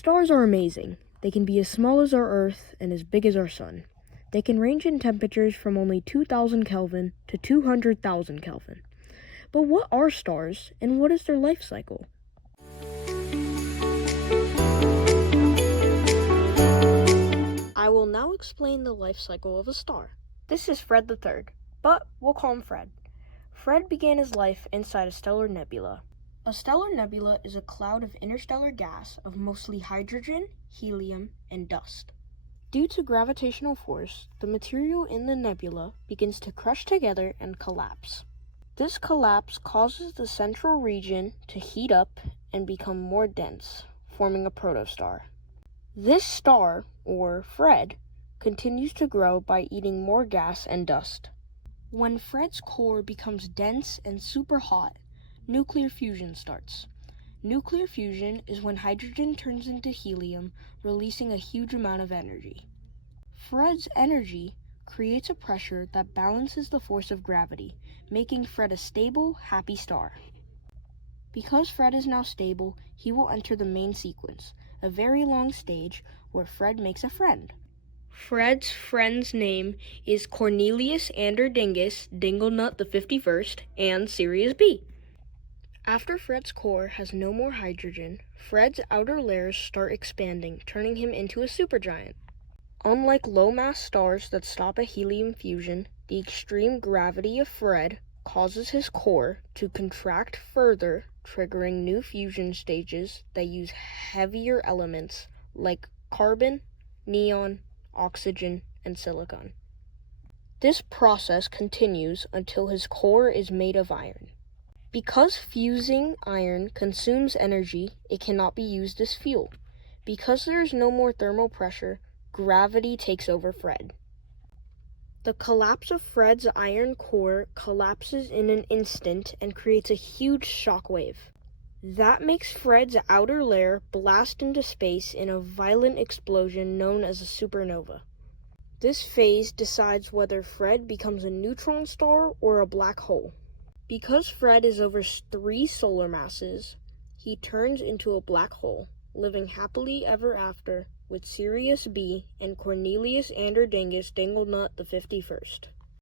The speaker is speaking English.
Stars are amazing. They can be as small as our Earth and as big as our Sun. They can range in temperatures from only 2,000 Kelvin to 200,000 Kelvin. But what are stars, and what is their life cycle? I will now explain the life cycle of a star. This is Fred the Third, but we'll call him Fred. Fred began his life inside a stellar nebula. A stellar nebula is a cloud of interstellar gas of mostly hydrogen, helium, and dust. Due to gravitational force, the material in the nebula begins to crush together and collapse. This collapse causes the central region to heat up and become more dense, forming a protostar. This star, or Fred, continues to grow by eating more gas and dust. When Fred's core becomes dense and super hot, nuclear fusion starts. Nuclear fusion is when hydrogen turns into helium, releasing a huge amount of energy. Fred's energy creates a pressure that balances the force of gravity, making Fred a stable, happy star. Because Fred is now stable, he will enter the main sequence, a very long stage where Fred makes a friend. Fred's friend's name is Cornelius Anderdingus Dinglenut the 51st and Sirius B. After Fred's core has no more hydrogen, Fred's outer layers start expanding, turning him into a supergiant. Unlike low-mass stars that stop at helium fusion, the extreme gravity of Fred causes his core to contract further, triggering new fusion stages that use heavier elements like carbon, neon, oxygen, and silicon. This process continues until his core is made of iron. Because fusing iron consumes energy, it cannot be used as fuel. Because there is no more thermal pressure, gravity takes over Fred. The collapse of Fred's iron core collapses in an instant and creates a huge shock wave. That makes Fred's outer layer blast into space in a violent explosion known as a supernova. This phase decides whether Fred becomes a neutron star or a black hole. Because Fred is over 3 solar masses, he turns into a black hole, living happily ever after with Sirius B and Cornelius Anderdingus Dinglenut the 51st.